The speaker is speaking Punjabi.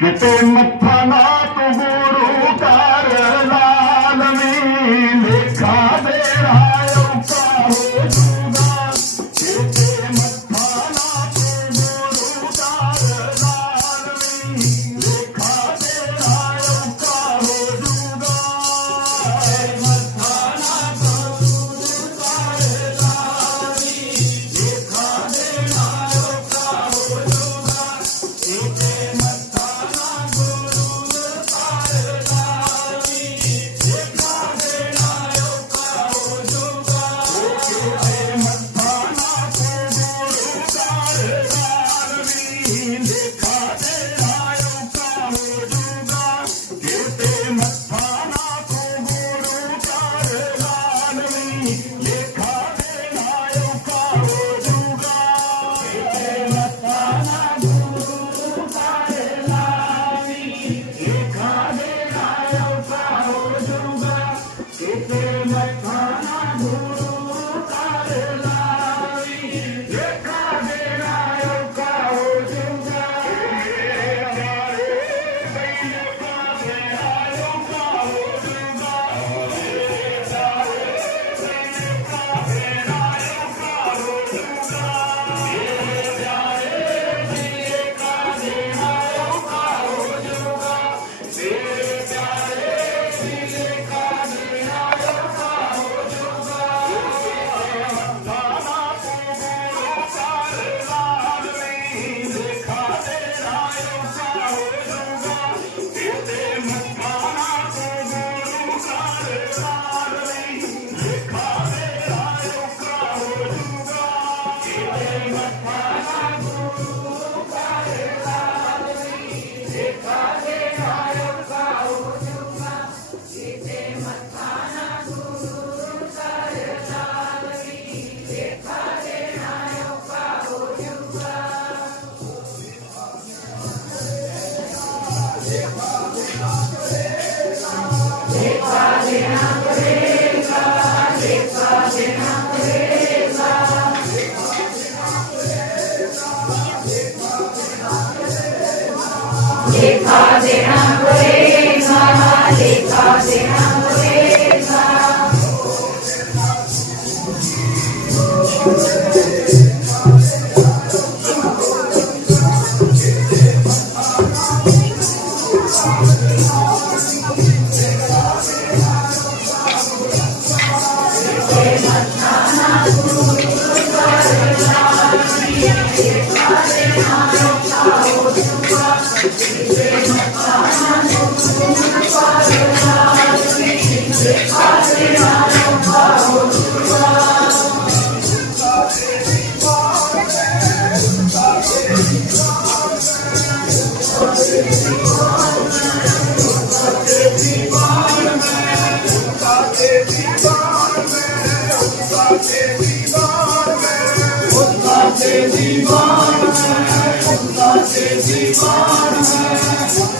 किते मथा ना तू गुरु का Thank you. ਦੀਵਾਨ ਹੈ ਖੁਦਾ ਤੇ ਦੀਵਾਨ ਹੈ